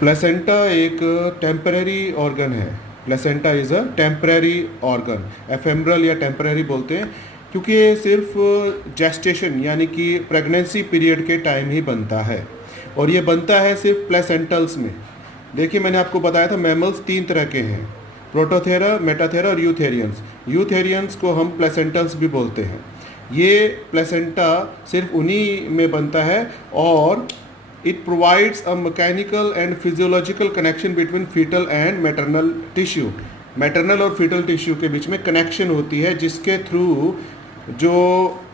Placenta एक temporary organ है। Placenta is a temporary organ, ephemeral या टेम्परेरी बोलते हैं, क्योंकि ये सिर्फ जेस्टेशन यानी कि प्रेगनेंसी पीरियड के टाइम ही बनता है, और ये बनता है सिर्फ प्लेसेंटल्स में। देखिए, मैंने आपको बताया था मैमल्स तीन तरह के हैं, प्रोटोथेरा, मेटाथेरा और यूथेरियंस। यूथेरियंस को हम प्लेसेंटल्स भी बोलते हैं। ये प्लेसेंटा सिर्फ उन्हीं में बनता है, और it provides a mechanical and physiological connection between fetal and maternal tissue। Maternal और फीटल टिश्यू के बीच में कनेक्शन होती है, जिसके थ्रू जो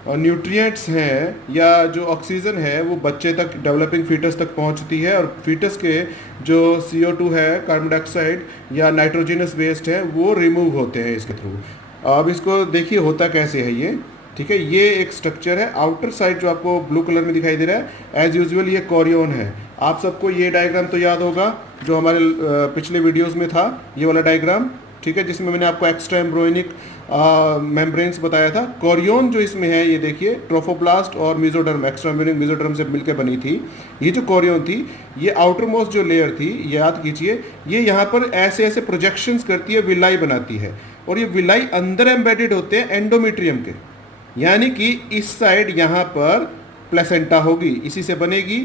न्यूट्रिएंट्स हैं या जो ऑक्सीजन है वो बच्चे तक, डेवलपिंग फीटस तक पहुंचती है, और फीटस के जो CO2 है, कार्बन डाइऑक्साइड या नाइट्रोजनस वेस्ट है, वो रिमूव होते हैं इसके थ्रू। अब इसको देखिए होता कैसे है ये। ठीक है, ये एक स्ट्रक्चर है। आउटर साइड जो आपको ब्लू कलर में दिखाई दे रहा है, एज यूजुअल ये कोरियन है। आप सबको ये डायग्राम तो याद होगा जो हमारे पिछले वीडियोस में था, ये वाला डायग्राम। ठीक है, जिसमें मैंने आपको एक्स्ट्रा एम्ब्रोनिक मेम्ब्रेन्स बताया था। कोरियन जो इसमें है, ये देखिए, ट्रोफोप्लास्ट और मेसोडर्म, एक्स्ट्रा एम्ब्रोनिक मेसोडर्म से मिलकर बनी थी। ये जो कोरियन थी, ये आउटर मोस्ट जो लेयर थी, याद कीजिए, ये यहाँ पर ऐसे ऐसे प्रोजेक्शंस करती है, विलाई बनाती है, और ये विलाई अंदर एम्बेडेड होते हैं एंडोमेट्रियम के। यानी कि इस साइड यहाँ पर प्लेसेंटा होगी, इसी से बनेगी,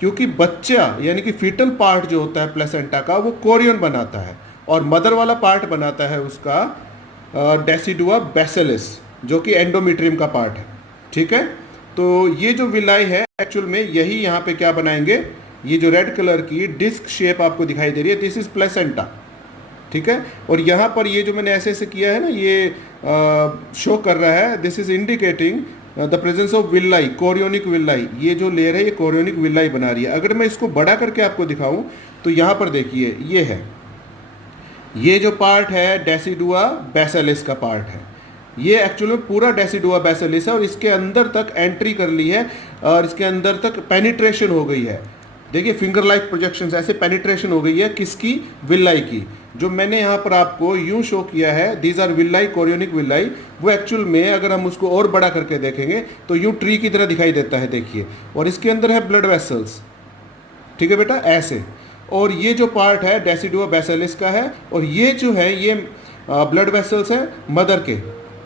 क्योंकि बच्चा यानी कि फीटल पार्ट जो होता है प्लेसेंटा का, वो कोरियन बनाता है, और मदर वाला पार्ट बनाता है उसका डेसिडुआ बेसिलिस, जो कि एंडोमेट्रियम का पार्ट है। ठीक है, तो ये जो विलाई है एक्चुअल में यही यहाँ पे क्या बनाएंगे, ये जो रेड कलर की डिस्क शेप आपको दिखाई दे रही है, दिस इज प्लेसेंटा। ठीक है, और यहाँ पर ये जो मैंने ऐसे ऐसे किया है ना, ये शो कर रहा है, this is indicating the presence of villi, chorionic villi. ये जो लेयर है ये कोरियोनिक विलाई बना रही है। अगर मैं इसको बड़ा करके आपको दिखाऊं तो यहाँ पर देखिए, ये है, ये जो पार्ट है डेसिडुआ बेसिलिस का पार्ट है। ये एक्चुअली पूरा डेसिडुआ बेसिलिस है, और इसके अंदर तक एंट्री कर ली है, और इसके अंदर तक पेनिट्रेशन हो गई है। देखिए, फिंगर लाइक प्रोजेक्शंस, ऐसे पेनिट्रेशन हो गई है किसकी, विलाई की। जो मैंने यहाँ पर आपको यूं शो किया है, these are villi, chorionic villi, वो एक्चुअल में अगर हम उसको और बड़ा करके देखेंगे तो यूं ट्री की तरह दिखाई देता है, देखिए। और इसके अंदर है ब्लड वेसल्स। ठीक है बेटा, ऐसे। और ये जो पार्ट है डेसिडुआ बेसिलिस का है, और ये जो है ये ब्लड वेसल्स है मदर के।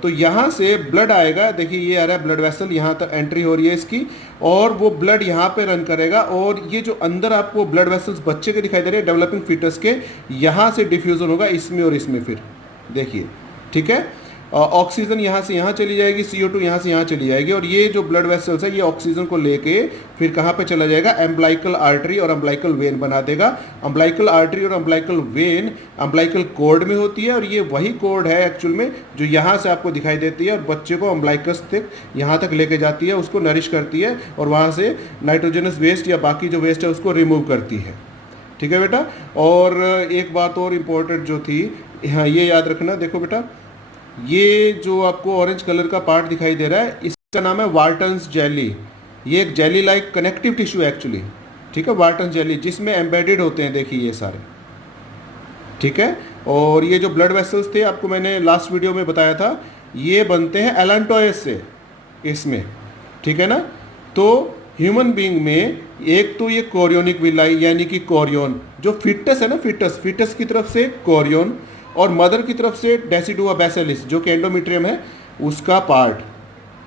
तो यहाँ से ब्लड आएगा, देखिए ये आ रहा है ब्लड वेसल, यहाँ तक एंट्री हो रही है इसकी, और वो ब्लड यहाँ पे रन करेगा, और ये जो अंदर आपको ब्लड वेसल्स बच्चे के दिखाई दे रहे हैं डेवलपिंग फीटस के, यहाँ से डिफ्यूजन होगा इसमें और इसमें, फिर देखिए। ठीक है, ऑक्सीजन यहाँ से यहाँ चली जाएगी, CO2 यहाँ से यहाँ चली जाएगी, और ये जो ब्लड वेसल्स है ये ऑक्सीजन को लेके फिर कहाँ पे चला जाएगा, अम्बलाइकल आर्टरी और अम्बलाइकल वेन बना देगा। अम्बलाइकल आर्टरी और अम्बलाइकल वेन अम्बलाइकल कॉर्ड में होती है, और ये वही कॉर्ड है एक्चुअल में जो यहाँ से आपको दिखाई देती है, और बच्चे को अम्बलाइकस तक यहाँ तक लेके जाती है, उसको नरिश करती है, और वहाँ से नाइट्रोजनस वेस्ट या बाकी जो वेस्ट है उसको रिमूव करती है। ठीक है बेटा, और एक बात और इम्पोर्टेंट जो थी, हाँ ये याद रखना, देखो बेटा, ये जो आपको ऑरेंज कलर का पार्ट दिखाई दे रहा है, इसका नाम है वार्टन्स जेली। ये एक jelly like connective tissue actually. ठीक है, वार्टन जेली, जिसमें एम्बेडेड होते हैं, देखिए ये सारे। ठीक है, और ये जो ब्लड वेसल्स थे आपको मैंने लास्ट वीडियो में बताया था, ये बनते हैं एलांटोइस से इसमें। ठीक है ना, तो ह्यूमन बीइंग में एक तो ये कोरियोनिक विलाई यानी कि कोरियन, जो फिटस है ना, फिटस की तरफ से कोरियन, और मदर की तरफ से डेसिडुआ बेसिलिस जो कि एंडोमेट्रियम है उसका पार्ट।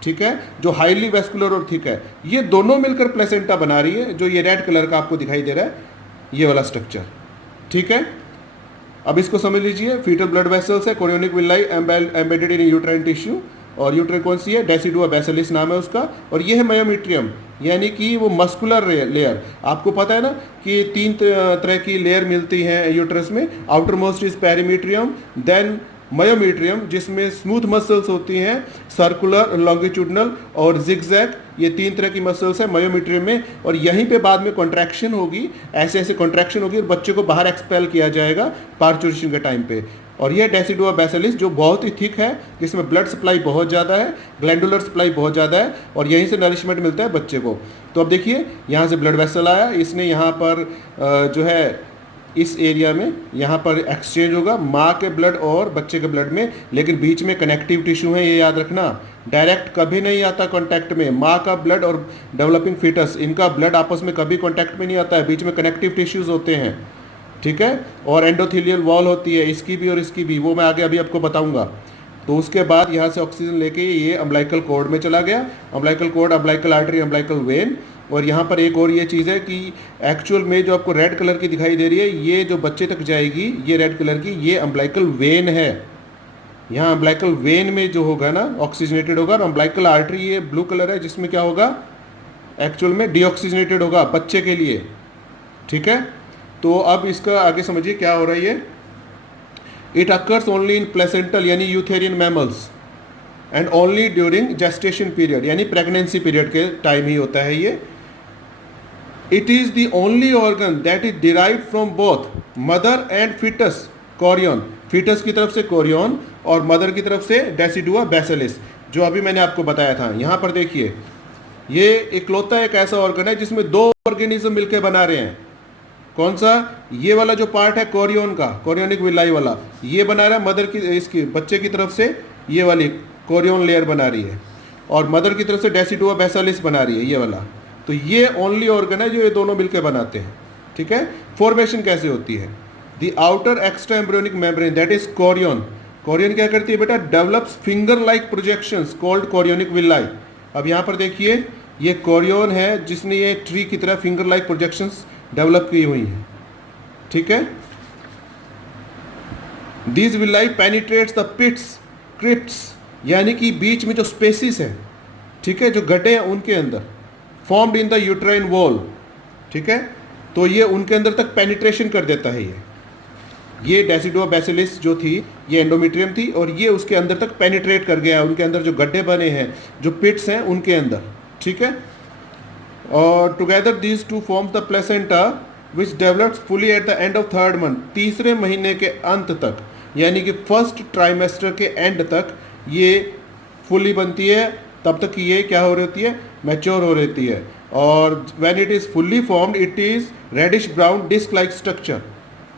ठीक है, जो हाईली वेस्कुलर और थिक है, ये दोनों मिलकर प्लेसेंटा बना रही है, जो ये रेड कलर का आपको दिखाई दे रहा है, ये वाला स्ट्रक्चर। ठीक है, अब इसको समझ लीजिए, फीटल ब्लड वेसल्स है, chorionic villi embedded in uterine tissue, और यूट्राइन कौन सी है, डेसिडुआ बेसिलिस नाम है उसका, और ये है मायोमेट्रियम यानी कि वो मस्कुलर लेयर। आपको पता है ना कि तीन तरह की लेयर मिलती हैं यूट्रस में, outer most is perimetrium, then myometrium जिसमें स्मूथ मसल्स होती हैं, सर्कुलर, लॉन्गिट्यूडनल और जिगजैग, ये तीन तरह की मसल्स है मायोमेट्रियम में, और यहीं पे बाद में कॉन्ट्रैक्शन होगी, ऐसे ऐसे कॉन्ट्रैक्शन होगी, और बच्चे को बाहर एक्सपेल किया जाएगा पार्चुरेशन के टाइम पे। और ये डेसिडुआ बेसिलिस जो बहुत ही थिक है, जिसमें ब्लड सप्लाई बहुत ज़्यादा है, ग्लैंडुलर सप्लाई बहुत ज़्यादा है, और यहीं से नरिशमेंट मिलता है बच्चे को। तो अब देखिए, यहाँ से ब्लड वेसल आया, इसने यहाँ पर जो है इस एरिया में यहाँ पर एक्सचेंज होगा माँ के ब्लड और बच्चे के ब्लड में, लेकिन बीच में कनेक्टिव टिश्यू है, ये याद रखना। डायरेक्ट कभी नहीं आता कांटेक्ट में, माँ का ब्लड और डेवलपिंग फीटस इनका ब्लड आपस में कभी कांटेक्ट में नहीं आता है, बीच में कनेक्टिव टिश्यूज होते हैं, ठीक है। और एंडोथेलियल वॉल होती है इसकी भी और इसकी भी, वो मैं आगे अभी आपको बताऊंगा। तो उसके बाद यहाँ से ऑक्सीजन लेके ये अम्बिलिकल कॉर्ड में चला गया, umbilical cord, umbilical artery, umbilical vein. और यहाँ पर एक और ये चीज़ है कि एक्चुअल में जो आपको रेड कलर की दिखाई दे रही है, ये जो बच्चे तक जाएगी ये रेड कलर की, ये अम्बिलिकल वेन है। यहाँ अम्बिलिकल वेन में जो होगा ना ऑक्सीजनेटेड होगा, और अम्बिलिकल आर्टरी ये ब्लू कलर है जिसमें क्या होगा, एक्चुअल में डीऑक्सीजनेटेड होगा बच्चे के लिए, ठीक है। तो अब इसका आगे समझिए क्या हो रहा है ये। It occurs only in placental यानी eutherian mammals and only during gestation period यानी प्रेगनेंसी पीरियड के टाइम ही होता है ये। It is the only organ that is derived from both mother and foetus chorion, foetus की तरफ से कोरियन और मदर की तरफ से डेसिडुआ बैसिलिस, जो अभी मैंने आपको बताया था। यहाँ पर देखिए ये इकलौता एक ऐसा ऑर्गन है जिसमें दो ऑर्गेनिज्म मिलकर बना रहे हैं। कौन सा, ये वाला जो पार्ट है कोरियन का, कोरियोनिक विलाई वाला, ये बना रहा है मदर की, इसकी बच्चे की तरफ से ये वाली कोरियन लेयर बना रही है, और मदर की तरफ से डेसिडुआ बैसिलिस बना रही है ये वाला। तो ये ओनली ऑर्गन है जो ये दोनों मिलकर बनाते हैं, ठीक है। फॉर्मेशन कैसे होती है, the outer extra embryonic membrane that is Korean, Korean क्या करती है बेटा, develops finger like projections called chorionic villi. अब यहाँ पर देखिए ये कोरियन है जिसने ये ट्री की तरह फिंगर लाइक प्रोजेक्शंस डेवलप की हुई है, ठीक है। These villi penetrates the pits crypts यानी कि बीच में जो स्पेसिस है, ठीक है, जो गड्ढे हैं उनके अंदर, formed in the uterine wall, ठीक है। तो ये उनके अंदर तक पेनिट्रेशन कर देता है ये डेसिडुआ बैसिलिस जो थी ये एंडोमेट्रियम थी, और ये उसके अंदर तक पेनिट्रेट कर गया, उनके अंदर जो गड्ढे बने हैं, जो पिट्स हैं उनके अंदर, ठीक है। और together these two forms the placenta which develops fully at the end of third month, तीसरे महीने के अंत तक यानी कि फर्स्ट ट्राइमेस्टर के एंड तक ये फुली बनती है, तब तक ये क्या हो रही है, मैच्योर हो रहती है। और when it is fully formed it is reddish brown disc like structure.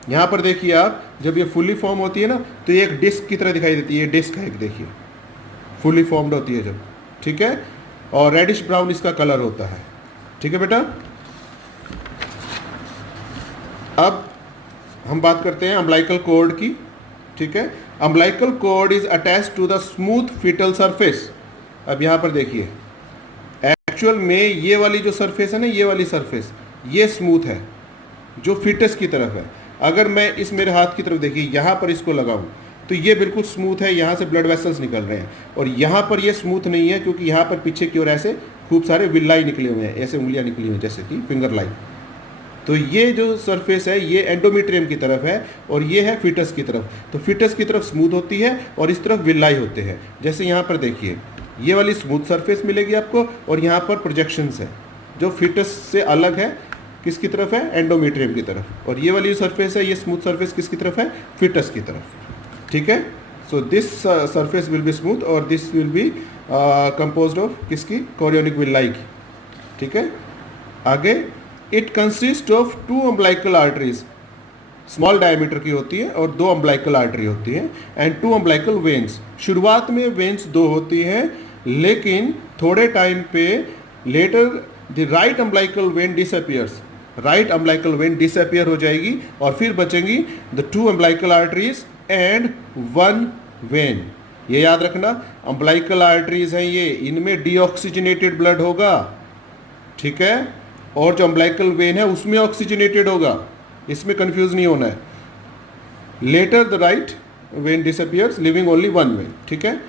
यहाँ पर देखिए आप, जब ये फुली फॉर्म होती है ना तो ये एक डिस्क की तरह दिखाई देती है, ये डिस्क है एक, देखिए फुली फॉर्म्ड होती है जब, ठीक है। और रेडिश ब्राउन इसका कलर होता है, ठीक है बेटा। अब हम बात करते हैं अम्बिलिकल कॉर्ड की, ठीक है। Umbilical cord is attached to the smooth foetal surface. अब यहाँ पर देखिए एक्चुअल में ये वाली जो सरफेस है ना, ये वाली सरफेस ये स्मूथ है जो फीटस की तरफ है। अगर मैं इस मेरे हाथ की तरफ देखिए यहाँ पर इसको लगाऊं तो ये बिल्कुल स्मूथ है, यहाँ से ब्लड वेसल्स निकल रहे हैं, और यहाँ पर ये स्मूथ नहीं है क्योंकि यहाँ पर पीछे की ओर ऐसे खूब सारे विल्लाई निकले हुए हैं, ऐसे उंगलियाँ निकली हुई हैं जैसे कि फिंगर लाइक। तो ये जो सरफेस है ये एंडोमेट्रियम की तरफ है और ये है फीटस की तरफ। तो फीटस की तरफ स्मूथ होती है और इस तरफ विल्लाई होते हैं। जैसे यहाँ पर देखिए ये वाली स्मूथ सरफेस मिलेगी आपको, और यहाँ पर प्रोजेक्शंस है जो फीटस से अलग है, किसकी तरफ है, एंडोमेट्रियम की तरफ। और ये वाली सरफेस है, ये स्मूथ सरफेस किसकी तरफ है, फीटस की तरफ, ठीक है। So this surface will be smooth और this will be composed of किसकी, कोरियोनिक विल्लाई की, ठीक है। आगे it consist of 2 umbilical arteries, small diameter की होती है और 2 अम्बिलिकल आर्टरी होती है, एंड 2 अम्बिलिकल वेन्स। शुरुआत में वेन्स 2 होती हैं, लेकिन थोड़े टाइम पे later the right umbilical vein disappears, right umbilical vein disappear हो जाएगी और फिर बचेंगी the 2 umbilical arteries and 1 vein. ये याद रखना, अम्बिलिकल आर्टरीज हैं ये, इनमें डीऑक्सीजनेटेड ब्लड होगा, ठीक है, और जो अम्बिलिकल वेन है उसमें ऑक्सीजनेटेड होगा, इसमें कंफ्यूज नहीं होना है। Later the right vein disappears leaving only 1 vein, ठीक है।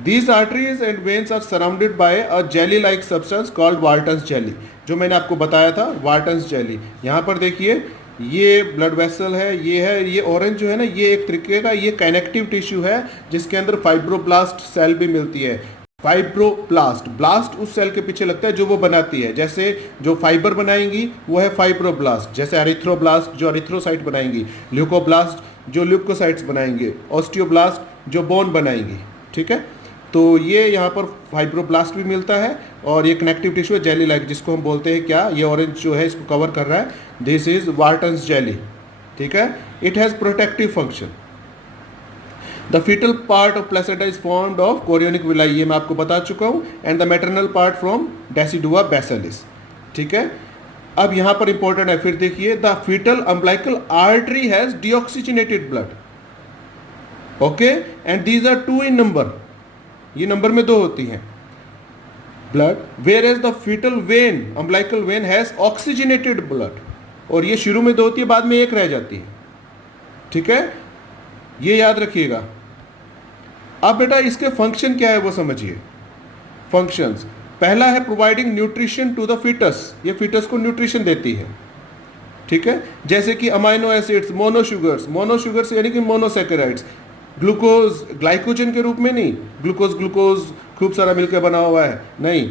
These arteries and veins are surrounded by a jelly-like substance called Wharton's jelly, जो मैंने आपको बताया था Wharton's jelly। यहाँ पर देखिए ये ब्लड वेसल है, ये ऑरेंज जो है ना, ये एक तरीके का ये कनेक्टिव टिश्यू है जिसके अंदर फाइब्रोब्लास्ट सेल भी मिलती है। फाइब्रोब्लास्ट, ब्लास्ट उस सेल के पीछे लगता है जो वो बनाती है, जैसे जो फाइबर बनाएंगी वो है फाइब्रोब्लास्ट, जैसे एरिथ्रोब्लास्ट जो एरिथ्रोसाइट बनाएंगी, ल्यूकोब्लास्ट जो ल्यूकोसाइट्स बनाएंगे, ऑस्टियोब्लास्ट जो बोन बनाएंगी, ठीक है। तो ये यहाँ पर फाइब्रोब्लास्ट भी मिलता है और ये कनेक्टिव टिश्यू है जेली लाइक, जिसको हम बोलते हैं क्या, ये ऑरेंज जो है इसको कवर कर रहा है, दिस इज वार्टन्स जेली, ठीक है। It has protective function. The foetal part of placenta is formed of chorionic villi, ये मैं आपको बता चुका हूँ, and the maternal part from decidua basalis, ठीक है। अब यहाँ पर इंपॉर्टेंट है, फिर देखिए, the foetal umbilical artery has deoxygenated blood, okay, and these are 2 in number, ये नंबर में 2 होती हैं blood, whereas the foetal vein umbilical vein has oxygenated blood, और ये शुरू में 2 होती है, बाद में 1 रह जाती है, ठीक है, ये याद रखिएगा। अब बेटा इसके फंक्शन क्या है वो समझिए। फंक्शंस, पहला है providing nutrition to the foetus, ये फीटस को न्यूट्रिशन देती है, ठीक है, जैसे कि अमाइनो एसिड्स, मोनोशुगर्स यानी कि मोनोसैकेराइड्स, ग्लूकोज ग्लाइकोजन के रूप में नहीं, ग्लूकोज खूब सारा मिलकर बना हुआ है, नहीं,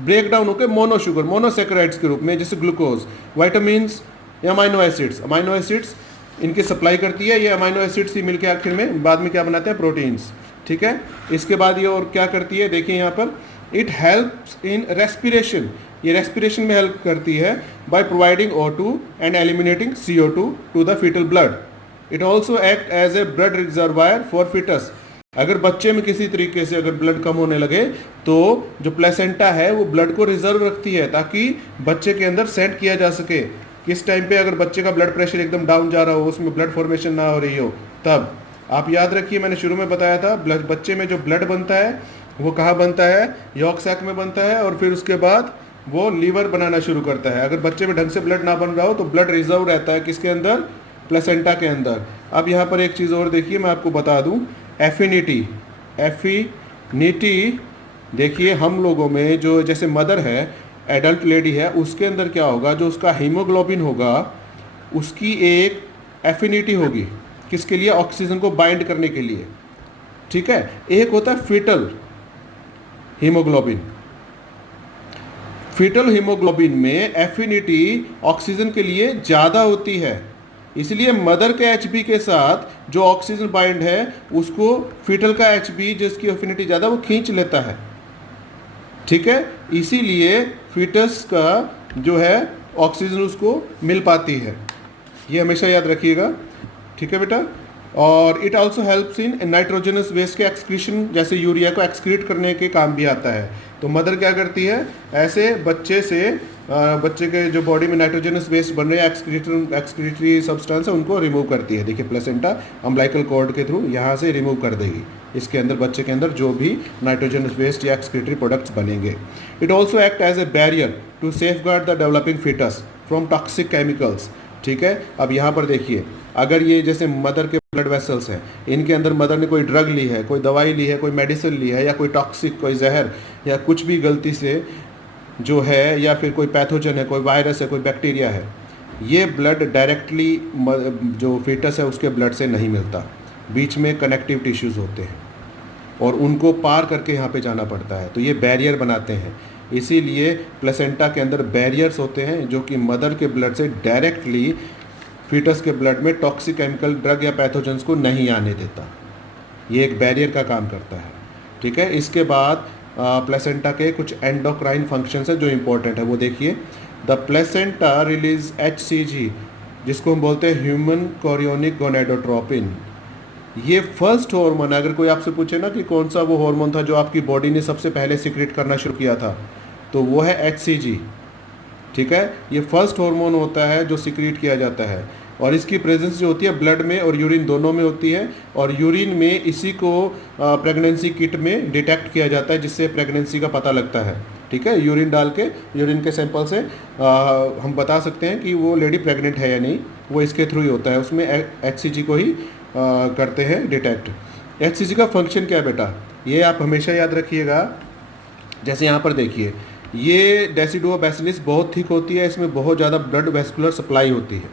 ब्रेक डाउन होकर मोनोशुगर मोनोसैकेराइड्स के रूप में, जैसे ग्लूकोज, वाइटामिन्स, अमाइनो एसिड्स इनकी सप्लाई करती है, ये अमाइनो एसिड्स ही मिलकर आखिर में बाद में क्या बनाते हैं, प्रोटीन्स, ठीक है। इसके बाद ये और क्या करती है, देखिए यहाँ पर, इट हेल्प्स इन रेस्पिरेशन, ये रेस्पिरेशन में हेल्प करती है by providing O2 and eliminating CO2 to the foetal blood. It also act as a blood reservoir for foetus, अगर बच्चे में किसी तरीके से अगर ब्लड कम होने लगे तो जो प्लेसेंटा है वो ब्लड को रिजर्व रखती है ताकि बच्चे के अंदर सेंड किया जा सके। किस टाइम पे अगर बच्चे का ब्लड प्रेशर एकदम डाउन जा रहा हो, उसमें ब्लड फॉर्मेशन ना हो रही हो, तब आप याद रखिए, मैंने शुरू में बताया था, बच्चे में जो ब्लड बनता है वो कहाँ बनता है, यॉर्क सैक में बनता है, और फिर उसके बाद वो लीवर बनाना शुरू करता है। अगर बच्चे में ढंग से ब्लड ना बन रहा हो तो ब्लड रिजर्व रहता है किसके अंदर, प्लेसेंटा के अंदर। अब यहाँ पर एक चीज़ और देखिए, मैं आपको बता दूँ, एफिनिटी देखिए, हम लोगों में जो जैसे मदर है, एडल्ट लेडी है, उसके अंदर क्या होगा, जो उसका हीमोग्लोबिन होगा उसकी एक एफिनिटी होगी, किसके लिए, ऑक्सीजन को बाइंड करने के लिए, ठीक है। एक होता है फीटल हीमोग्लोबिन में एफिनिटी ऑक्सीजन के लिए ज़्यादा होती है, इसलिए मदर के एचबी के साथ जो ऑक्सीजन बाइंड है उसको फीटल का एचबी जिसकी एफिनिटी ज़्यादा वो खींच लेता है, ठीक है। इसीलिए फीटस का जो है ऑक्सीजन उसको मिल पाती है, ये हमेशा याद रखिएगा, ठीक है बेटा। और it also helps in nitrogenous waste के एक्सक्रीशन, जैसे यूरिया को एक्सक्रीट करने के काम भी आता है। तो मदर क्या करती है, ऐसे बच्चे के जो बॉडी में नाइट्रोजनस वेस्ट बन रहे हैं, एक्सक्रीटरी सब्सटेंस है, उनको रिमूव करती है। देखिए प्लेसेंटा अम्बिलिकल कॉर्ड के थ्रू यहाँ से रिमूव कर देगी, इसके अंदर बच्चे के अंदर जो भी नाइट्रोजनस वेस्ट या एक्सक्रीटरी प्रोडक्ट्स बनेंगे। It also act as a barrier to safeguard the developing foetus from toxic chemicals, ठीक है। अब यहाँ पर देखिए, अगर ये जैसे मदर के ब्लड वेसल्स हैं, इनके अंदर मदर ने कोई ड्रग ली है, कोई दवाई ली है, कोई मेडिसिन ली है, या कोई टॉक्सिक, कोई जहर या कुछ भी गलती से जो है, या फिर कोई पैथोजन है, कोई वायरस है, कोई बैक्टीरिया है, ये ब्लड डायरेक्टली जो फीटस है उसके ब्लड से नहीं मिलता, बीच में कनेक्टिव टिश्यूज़ होते हैं और उनको पार करके यहाँ पे जाना पड़ता है, तो ये बैरियर बनाते हैं। इसीलिए प्लेसेंटा के अंदर बैरियर्स होते हैं जो कि मदर के ब्लड से डायरेक्टली फीटस के ब्लड में टॉक्सिक केमिकल, ड्रग या पैथोजेंस को नहीं आने देता, ये एक बैरियर का काम करता है, ठीक है। इसके बाद प्लेसेंटा के कुछ एंडोक्राइन फंक्शंस है जो इम्पोर्टेंट है, वो देखिए। द प्लेसेंटा रिलीज HCG, जिसको हम बोलते हैं ह्यूमन कोरियोनिक गोनेडोट्रोपिन, ये फर्स्ट हार्मोन है। अगर कोई आपसे पूछे ना कि कौन सा वो हार्मोन था जो आपकी बॉडी ने सबसे पहले सीक्रेट करना शुरू किया था, तो वो है HCG, ठीक है। ये फर्स्ट हार्मोन होता है जो सीक्रेट किया जाता है, और इसकी प्रेजेंस जो होती है ब्लड में और यूरिन दोनों में होती है, और यूरिन में इसी को प्रेगनेंसी किट में डिटेक्ट किया जाता है, जिससे प्रेगनेंसी का पता लगता है, ठीक है। यूरिन डाल के, यूरिन के सैंपल से हम बता सकते हैं कि वो लेडी प्रेग्नेंट है या नहीं, वो इसके थ्रू ही होता है, उसमें HCG को ही करते हैं डिटेक्ट। HCG का फंक्शन क्या है बेटा, ये आप हमेशा याद रखिएगा। जैसे यहाँ पर देखिए, ये डेसिडुआ बेसिलिस बहुत थिक होती है, इसमें बहुत ज़्यादा ब्लड वेस्कुलर सप्लाई होती है,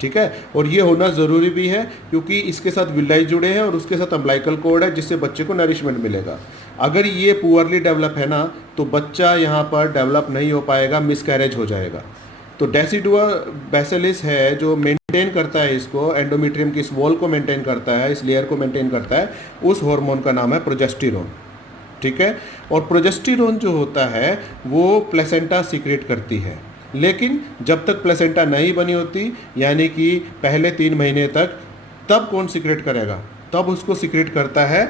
ठीक है, और ये होना ज़रूरी भी है क्योंकि इसके साथ विलाई जुड़े हैं और उसके साथ अम्बिलिकल कॉर्ड है, जिससे बच्चे को नरिशमेंट मिलेगा। अगर ये पुअरली डेवलप है ना, तो बच्चा यहाँ पर डेवलप नहीं हो पाएगा, मिसकैरेज हो जाएगा। तो डेसिडुआ बेसिलिस है जो मेंटेन करता है इसको, एंडोमेट्रियम की इस वॉल को मेंटेन करता है, इस लेयर को मेंटेन करता है, उस हार्मोन का नाम है प्रोजेस्टेरोन, ठीक है। और प्रोजेस्टेरोन जो होता है वो प्लेसेंटा सीक्रेट करती है, लेकिन जब तक प्लेसेंटा नहीं बनी होती, यानी कि पहले 3 महीने तक, तब कौन सिक्रेट करेगा? तब उसको सिक्रेट करता है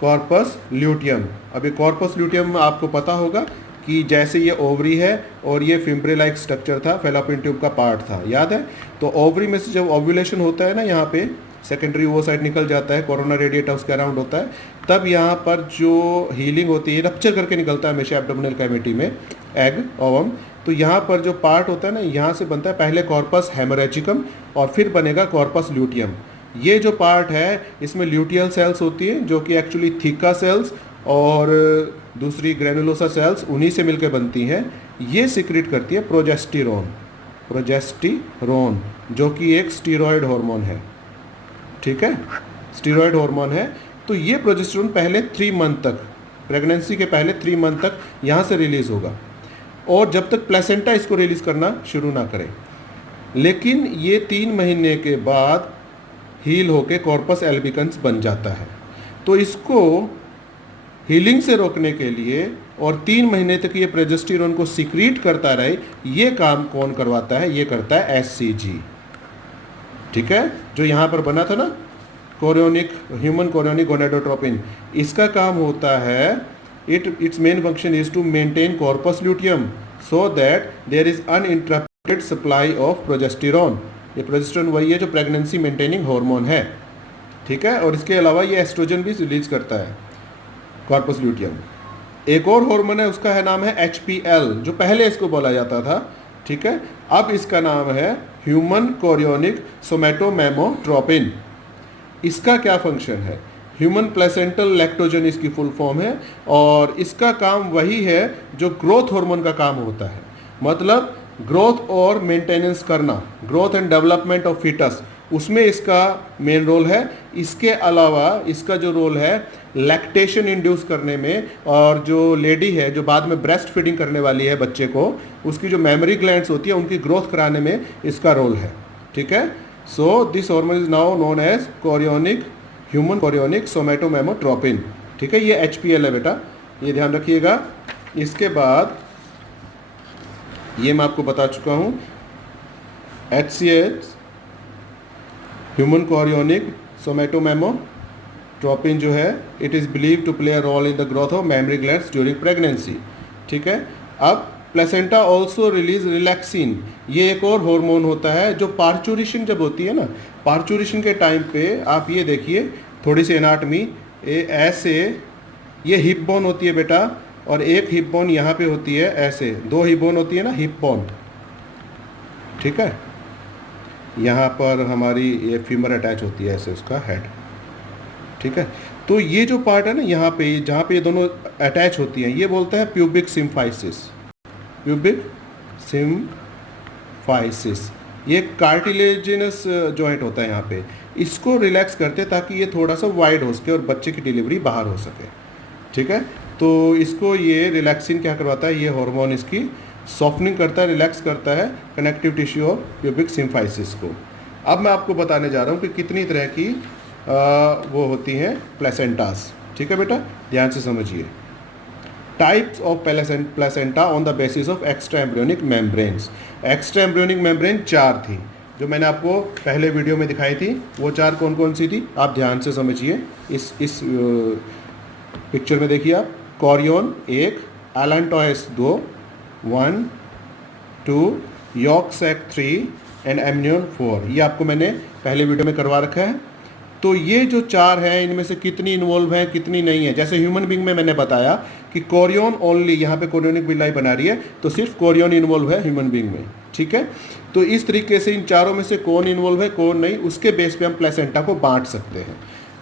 कॉर्पस ल्यूटियम। अभी कॉर्पस ल्यूटियम आपको पता होगा कि जैसे ये ओवरी है और ये फिम्ब्रे लाइक स्ट्रक्चर था, फेलोपियन ट्यूब का पार्ट था, याद है? तो ओवरी में से जब ओव्यूलेशन होता है ना, यहाँ पे सेकेंडरी वो साइड निकल जाता है, कोरोना रेडिएटा उसके अराउंड होता है, तब यहाँ पर जो हीलिंग होती है, रप्चर करके निकलता है हमेशा एब्डोमिनल कैविटी में एग ओवम। तो यहाँ पर जो पार्ट होता है ना, यहाँ से बनता है पहले कॉर्पस हेमोरेजिकम और फिर बनेगा कॉर्पस ल्यूटियम। ये जो पार्ट है इसमें ल्यूटियल सेल्स होती हैं जो कि एक्चुअली थीका सेल्स और दूसरी ग्रेनुलोसा सेल्स उन्हीं से मिलकर बनती हैं। ये सिक्रेट करती है प्रोजेस्टेरोन, प्रोजेस्टेरोन जो कि एक स्टीरॉयड हार्मोन है, ठीक है, स्टीरॉयड हार्मोन है। तो ये प्रोजेस्टेरोन पहले 3 मंथ तक, प्रेगनेंसी के पहले 3 मंथ तक यहाँ से रिलीज होगा, और जब तक प्लेसेंटा इसको रिलीज करना शुरू ना करे। लेकिन ये 3 महीने के बाद हील होके कॉर्पस एल्बिकन्स बन जाता है। तो इसको हीलिंग से रोकने के लिए और 3 महीने तक ये प्रोजेस्टेरोन को सिक्रीट करता रहे, ये काम कौन करवाता है? ये करता है एचसीजी, ठीक है, जो यहाँ पर बना था ना, कोरियोनिक, ह्यूमन कोरियोनिक गोनेडोट्रोपिन। इसका काम होता है, its main function is to maintain corpus luteum so that there is uninterrupted supply of progesterone. ये प्रोजेस्टेरोन वही है जो प्रेगनेंसी मेंटेनिंग हार्मोन है, ठीक है, और इसके अलावा ये एस्ट्रोजन भी रिलीज करता है कॉर्पस ल्यूटियम। एक और हार्मोन है, उसका है नाम है HPL, जो पहले इसको बोला जाता था, ठीक है, अब इसका नाम है ह्यूमन कोरियोनिक सोमैटोमेमोट्रोपिन। इसका क्या फंक्शन है? ह्यूमन प्लेसेंटल लैक्टोजन इसकी फुल फॉर्म है, और इसका काम वही है जो ग्रोथ हार्मोन का काम होता है, मतलब ग्रोथ और मेंटेनेंस करना, growth and development of foetus, उसमें इसका मेन रोल है। इसके अलावा इसका जो रोल है लैक्टेशन इंड्यूस करने में, और जो लेडी है जो बाद में ब्रेस्ट फीडिंग करने वाली है बच्चे को, उसकी जो मेमोरी ग्लैंड्स होती है उनकी ग्रोथ कराने में इसका रोल है, ठीक है। So this hormone is now known as chorionic, human chorionic somatomammotropin, ठीक है, ये HPL है बेटा, ये ध्यान रखिएगा। इसके बाद ये मैं आपको बता चुका हूँ, HCH ह्यूमन कोरियोनिक सोमैटोमेमोट्रोपिन जो है, it is believe to play a role in the growth of mammary glands during pregnancy, ठीक है। अब प्लेसेंटा ऑल्सो रिलीज रिलैक्सिन, ये एक और हार्मोन होता है जो पार्चुरेशन जब होती है ना, पार्चुरेशन के टाइम पे आप ये देखिए थोड़ी सी एनाटमी, ऐसे ये हिप बोन होती है बेटा, और एक हिप बोन यहाँ पे होती है, ऐसे 2 हिप बोन होती है ना, हिप बोन, ठीक है, यहाँ पर हमारी ये फीमर अटैच होती है ऐसे, उसका हेड, ठीक है। तो ये जो पार्ट है ना यहाँ पे, जहाँ पे ये दोनों अटैच होती हैं, ये बोलता है प्यूबिक सिम्फाइसिस, प्यूबिक सिम्फाइसिस। ये कार्टिलेजिनस जॉइंट होता है यहाँ पे, इसको रिलैक्स करते हैं ताकि ये थोड़ा सा वाइड हो सके और बच्चे की डिलीवरी बाहर हो सके, ठीक है। तो इसको ये रिलैक्सिन क्या करवाता है, ये हार्मोन इसकी सॉफ्टनिंग करता है, रिलैक्स करता है connective tissue of pubic symphysis को। अब मैं आपको बताने जा रहा हूँ कि कितनी तरह की वो होती हैं प्लेसेंटास, ठीक है बेटा, ध्यान से समझिए। Types of placenta on the basis of extra embryonic membranes. Extra embryonic membrane 4 थी, जो मैंने आपको पहले वीडियो में दिखाई थी। वो 4 कौन कौन सी थी, आप ध्यान से समझिए, इस पिक्चर में देखिए आप। Chorion 1, allantois 2, 1, 2, yolk sac 3 and amnion 4। ये आपको मैंने पहले वीडियो में करवा रखा है। तो ये जो 4 हैं, इनमें से कितनी इन्वॉल्व हैं, कितनी नहीं है। जैसे ह्यूमन बींग में मैंने बताया कि कोरियोन ओनली, यहाँ पे कोरियोनिक विलाई बना रही है, तो सिर्फ कोरियोन इन्वॉल्व है ह्यूमन बींग में, ठीक है। तो इस तरीके से इन चारों में से कौन इन्वॉल्व है कौन नहीं, उसके बेस पे हम प्लेसेंटा को बांट सकते हैं।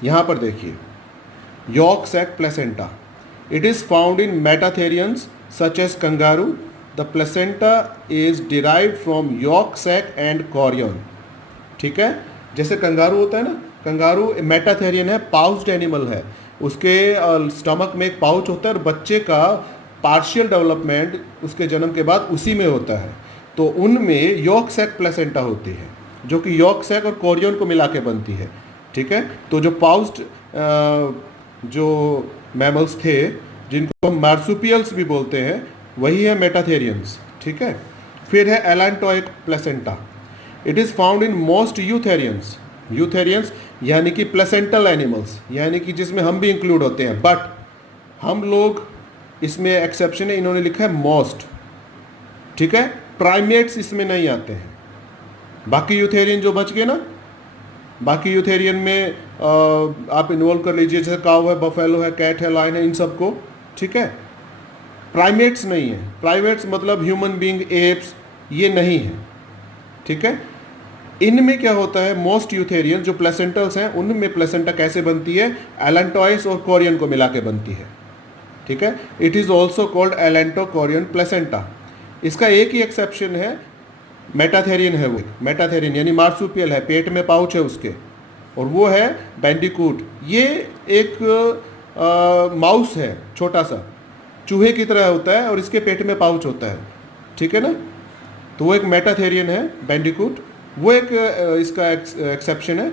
यहाँ पर देखिए, yolk sac placenta, it is found in metatherians such as kangaroo. The placenta is derived from yolk sac and chorion, ठीक है। जैसे कंगारू होता है ना, कंगारू मेटाथेरियन है, पाउच्ड एनिमल है, उसके स्टमक में एक पाउच होता है और बच्चे का पार्शियल डेवलपमेंट उसके जन्म के बाद उसी में होता है। तो उनमें यॉर्क सैक प्लेसेंटा होती है, जो कि यॉर्क सैक और कोरियोन को मिला के बनती है, ठीक है। तो जो पाउच्ड जो मैमल्स थे, जिनको हम मार्सुपियल्स भी बोलते हैं, वही है मेटाथेरियंस, ठीक है। फिर है allantoic placenta. It is found in most यूथेरियंस, यूथेरियंस यानी कि प्लेसेंटल एनिमल्स, यानी कि जिसमें हम भी इंक्लूड होते हैं, बट हम लोग इसमें एक्सेप्शन है, इन्होंने लिखा है मोस्ट, ठीक है। प्राइमेट्स इसमें नहीं आते हैं। बाकी यूथेरियन जो बच गए ना, बाकी यूथेरियन में आप इन्वॉल्व कर लीजिए, जैसे काऊ है, बफेलो है, कैट है, लायन है, इन सबको, ठीक है। प्राइमेट्स नहीं है, प्राइमेट्स मतलब ह्यूमन बीइंग, एप्स, ये नहीं है, ठीक है। इनमें क्या होता है, मोस्ट यूथेरियन जो प्लेसेंटल्स हैं उनमें प्लेसेंटा कैसे बनती है, एलेंटोइस और कोरियन को मिला के बनती है, ठीक है। It is also called allantochorion placenta. इसका एक ही एक्सेप्शन है, मेटाथेरियन है वो, मेटाथेरियन यानी मार्सुपियल है, पेट में पाउच है उसके, और वो है बैंडिकूट। ये एक माउस है, छोटा सा चूहे की तरह होता है और इसके पेट में पाउच होता है, ठीक है ना। तो वो एक मेटाथेरियन है, बैंडिकूट, वो एक इसका एक्सेप्शन है,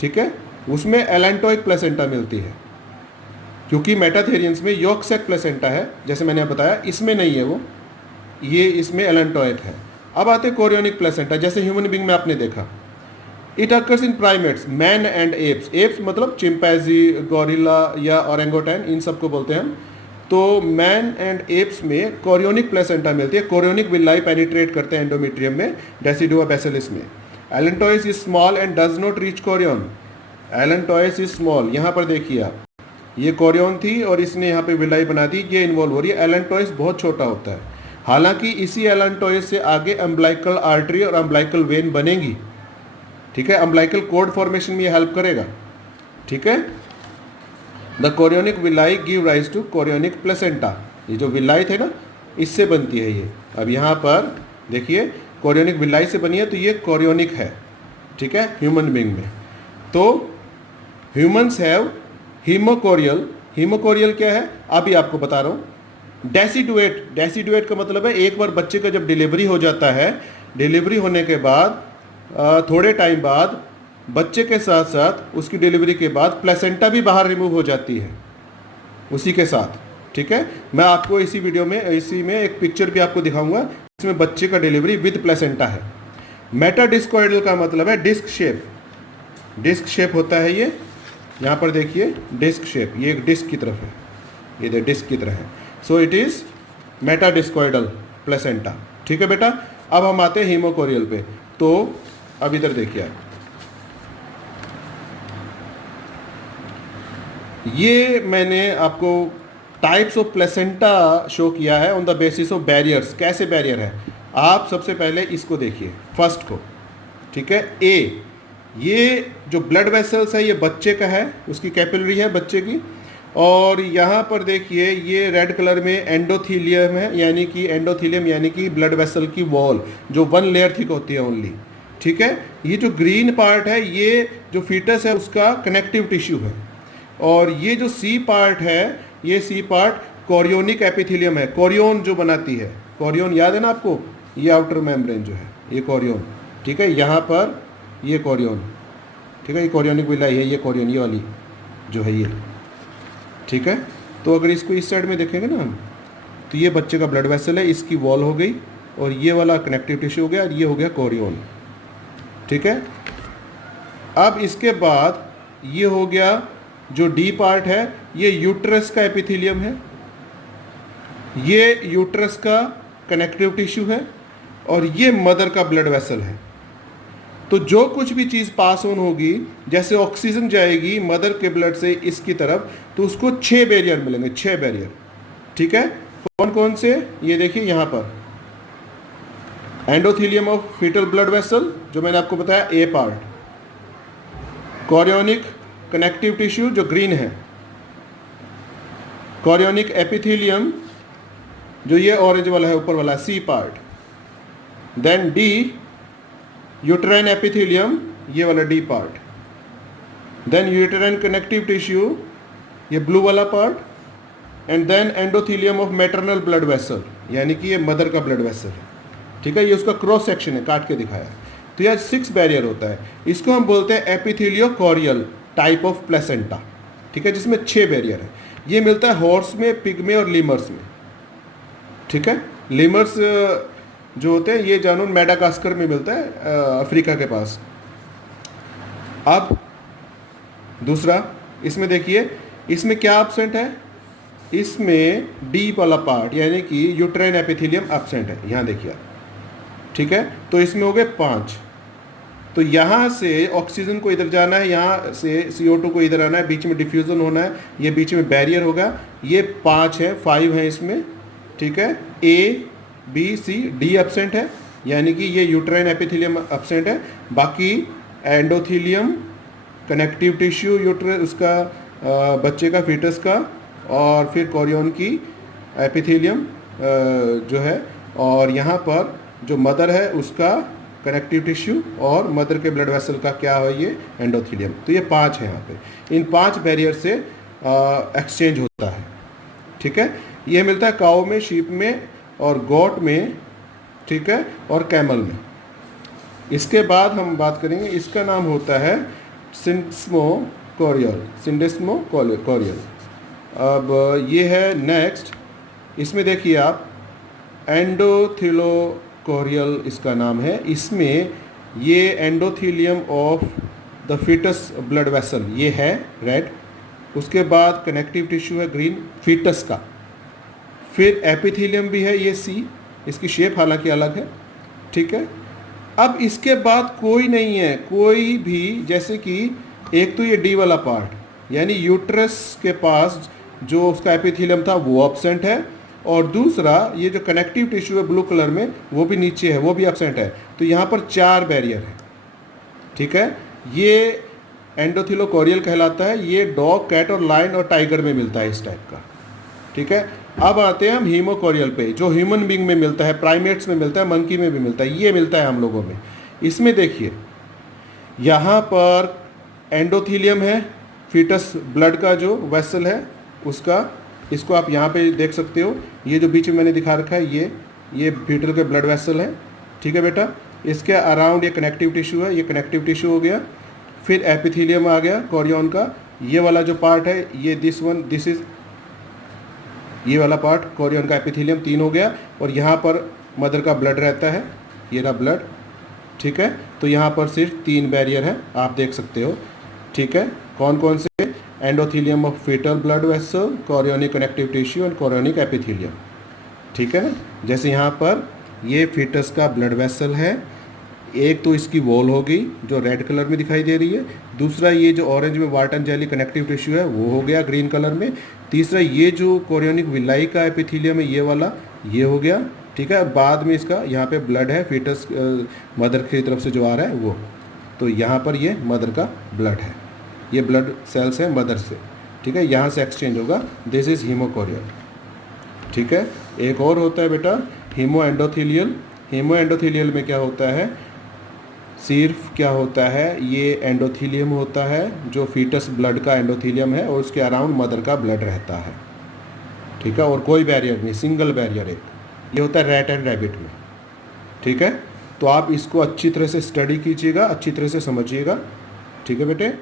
ठीक है। उसमें एलेंटोइक प्लेसेंटा मिलती है, क्योंकि मेटाथेरियंस में यॉर्क सैक प्लेसेंटा है, जैसे मैंने बताया, इसमें नहीं है वो, ये इसमें एलेंटोइक है। अब आते हैं कोरियोनिक प्लेसेंटा, जैसे ह्यूमन बींग में आपने देखा। It occurs in primates, man and apps. Apps मतलब चिंपैंजी, गोरिल्ला या ऑरेंगोटैन, इन सबको बोलते हैं हम। तो मैन एंड एप्स में कोरियोनिक प्लेसेंटा मिलती है। कोरियोनिक विलाई पेनिट्रेट करते हैं एंडोमेट्रियम में, डेसिडुआ बेसिलिस में। Allantois is small and does not reach Korean. Allantois is small, यहाँ पर देखिए आप, ये कोरियन थी और इसने यहाँ पे विलाई बना दी, ये इन्वॉल्व हो रही है। एलेंटोइस बहुत छोटा होता है, हालांकि इसी एलेंटोइस से आगे अम्बलाइकल आर्टरी और अम्बलाइकल वेन बनेगी, ठीक है। अम्बलाइकल कोर्ड फॉर्मेशन में ये हेल्प करेगा, ठीक है। The chorionic villi give rise to chorionic placenta. ये जो विलाई थे ना, इससे बनती है ये। अब यहाँ पर देखिए, कोरियोनिक विलाई से बनी है, तो ये कोरियोनिक है, ठीक है, ह्यूमन बींग में। तो ह्यूमन्स हैव हीमोकोरियल। हीमोकोरियल क्या है, अभी आपको बता रहा हूँ। डेसिडुएट, डेसिडुएट का मतलब है एक बार बच्चे का जब डिलीवरी हो जाता है, डिलीवरी होने के बाद थोड़े टाइम बाद बच्चे के साथ साथ उसकी डिलीवरी के बाद प्लेसेंटा भी बाहर रिमूव हो जाती है उसी के साथ, ठीक है। मैं आपको इसी वीडियो में, इसी में एक पिक्चर भी आपको दिखाऊंगा, इसमें बच्चे का डिलीवरी विद प्लेसेंटा है। मेटाडिस्कोइडल का मतलब है डिस्क शेप, डिस्क शेप होता है ये, यहाँ पर देखिए डिस्क शेप, ये एक डिस्क की तरफ है, ये डिस्क की तरह है। सो इट इज मेटाडिस्कोइडल प्लेसेंटा, ठीक है बेटा। अब हम आते हैं हीमोकोरियल पे। तो अब इधर देखिए आप, ये मैंने आपको टाइप्स ऑफ प्लेसेंटा शो किया है on the basis of barriers. कैसे बैरियर है, आप सबसे पहले इसको देखिए, फर्स्ट को, ठीक है। ए, ये जो ब्लड वेसल्स है ये बच्चे का है, उसकी कैपिलरी है बच्चे की, और यहाँ पर देखिए ये रेड कलर में एंडोथीलियम है, यानी कि एंडोथीलियम यानी कि ब्लड वेसल की वॉल जो 1 लेयर थिक होती है ओनली, ठीक है। ये जो ग्रीन पार्ट है ये जो फीटस है उसका कनेक्टिव टिश्यू है, और ये जो सी पार्ट है, ये सी पार्ट कोरियोनिक एपिथेलियम है, कोरियोन जो बनाती है। कोरियोन याद है ना आपको, ये आउटर मेम्ब्रेन जो है ये कोरियोन, ठीक है। यहाँ पर ये कोरियोन, ठीक है, ये कोरियोनिक विलाई है, ये कोरियोन, ये वाली जो है ये, ठीक है। तो अगर इसको इस साइड में देखेंगे ना हम, तो ये बच्चे का ब्लड वेसल है, इसकी वॉल हो गई, और ये वाला कनेक्टिव टिश्यू हो गया, और ये हो गया कोरियोन, ठीक है। अब इसके बाद ये हो गया जो डी पार्ट है, ये यूट्रस का एपिथेलियम है, ये यूट्रस का कनेक्टिव टिश्यू है, और ये मदर का ब्लड वेसल है। तो जो कुछ भी चीज़ पास ऑन होगी, जैसे ऑक्सीजन जाएगी मदर के ब्लड से इसकी तरफ, तो उसको 6 बैरियर मिलेंगे, 6 बैरियर, ठीक है। कौन कौन से, ये देखिए यहाँ पर endothelium of fetal blood vessel जो मैंने आपको बताया, A part, chorionic connective tissue जो ग्रीन है, कोरियोनिक एपिथेलियम जो ये ऑरेंज वाला है ऊपर वाला, C part, then D uterine epithelium, ये वाला D part, then uterine connective tissue ये ब्लू वाला part, and then endothelium of maternal blood vessel, यानी कि ये मदर का ब्लड वेसल है, ठीक है। ये उसका क्रॉस सेक्शन है, काट के दिखाया। तो यह 6 बैरियर होता है, इसको हम बोलते हैं एपिथेलियोकोरियल टाइप ऑफ प्लेसेंटा, ठीक है, जिसमें 6 बैरियर है। ये मिलता है हॉर्स में, पिग में और लीमर्स में, ठीक है। लीमर्स जो होते हैं, ये जानवर मेडागास्कर में मिलता है, अफ्रीका के पास। अब दूसरा, इसमें देखिए, इसमें क्या एब्सेंट है, इसमें डी वाला पार्ट यानी कि यूट्राइन एपिथेलियम एब्सेंट है, यहाँ देखिए, ठीक है। तो इसमें हो गए 5। तो यहाँ से ऑक्सीजन को इधर जाना है, यहाँ से CO2 को इधर आना है, बीच में डिफ्यूज़न होना है, ये बीच में बैरियर होगा। ये 5 है, 5 है इसमें, ठीक है। A B C D absent है, यानी कि ये यूट्राइन एपिथेलियम एब्सेंट है। बाकी एंडोथीलियम, कनेक्टिव टिश्यू यूट्रस उसका, बच्चे का, फीटस का, और फिर कोरियन की एपिथेलियम जो है, और यहाँ पर जो मदर है उसका कनेक्टिव टिश्यू, और मदर के ब्लड वेसल का क्या है, ये एंडोथीलियम। तो ये 5 है यहाँ पे। इन 5 बैरियर से एक्सचेंज होता है, ठीक है। ये मिलता है काऊ में, शीप में, और गोट में, ठीक है, और कैमल में। इसके बाद हम बात करेंगे, इसका नाम होता है सिंडेस्मोकोरियल, सिंडेस्मोकोरियल। अब ये है नेक्स्ट, इसमें देखिए आप, एंडोथिलोकोरियल इसका नाम है। इसमें ये endothelium of the fetus blood vessel ये है रेड, उसके बाद कनेक्टिव टिश्यू है ग्रीन फीटस का, फिर एपिथेलियम भी है ये C, इसकी शेप हालांकि अलग है, ठीक है। अब इसके बाद कोई नहीं है, कोई भी, जैसे कि एक तो ये D वाला पार्ट यानी यूट्रस के पास जो उसका एपिथेलियम था वो एब्सेंट है, और दूसरा ये जो कनेक्टिव टिश्यू है ब्लू कलर में वो भी नीचे है, वो भी एब्सेंट है। तो यहाँ पर 4 बैरियर है, ठीक है। ये एंडोथिलोकोरियल कहलाता है। ये डॉग, कैट और लायन और टाइगर में मिलता है इस टाइप का, ठीक है। अब आते हैं हम हीमोकोरियल पे, जो ह्यूमन बींग में मिलता है, प्राइमेट्स में मिलता है, मंकी में भी मिलता है, ये मिलता है हम लोगों में। इसमें देखिए, यहाँ पर एंडोथीलियम है, फीटस ब्लड का जो वेसल है उसका, इसको आप यहाँ पे देख सकते हो, ये जो बीच में मैंने दिखा रखा है ये फीटल के ब्लड वेसल है, ठीक है बेटा। इसके अराउंड ये कनेक्टिव टिश्यू है, ये कनेक्टिव टिश्यू हो गया। फिर एपिथेलियम आ गया कोरियन का, ये वाला जो पार्ट है, ये दिस इज ये वाला पार्ट कोरियन का एपिथेलियम 3 हो गया। और यहाँ पर मदर का ब्लड रहता है, ये रहा ब्लड, ठीक है। तो यहाँ पर सिर्फ 3 बैरियर है, आप देख सकते हो, ठीक है। कौन कौन से, endothelium of fetal blood vessel, chorionic connective tissue और कोरियोनिक एपिथेलियम, ठीक है। जैसे यहाँ पर ये फीटस का ब्लड वेसल है, एक तो इसकी वॉल हो गई जो रेड कलर में दिखाई दे रही है, दूसरा ये जो ऑरेंज में वार्टन जेली कनेक्टिव टिश्यू है वो हो गया ग्रीन कलर में, तीसरा ये जो कोरियोनिक विलाई का एपिथेलियम है ये वाला, ये हो गया, ठीक है। बाद में इसका यहाँ पे ब्लड है फीटस मदर की तरफ से जो आ रहा है वो, तो यहाँ पर ये मदर का ब्लड है, ये ब्लड सेल्स है मदर से, ठीक है। यहाँ से एक्सचेंज होगा, दिस इज हीमोकोरियल, ठीक है। एक और होता है बेटा हीमो एंडोथीलियल। हीमो एंडोथीलियल में क्या होता है, सिर्फ क्या होता है, ये एंडोथीलियम होता है जो फीटस ब्लड का एंडोथीलियम है, और उसके अराउंड मदर का ब्लड रहता है, ठीक है। और कोई बैरियर नहीं, सिंगल बैरियर एक, ये होता है रैट एंड रैबिट में, ठीक है। तो आप इसको अच्छी तरह से स्टडी कीजिएगा, अच्छी तरह से समझिएगा, ठीक है बेटे।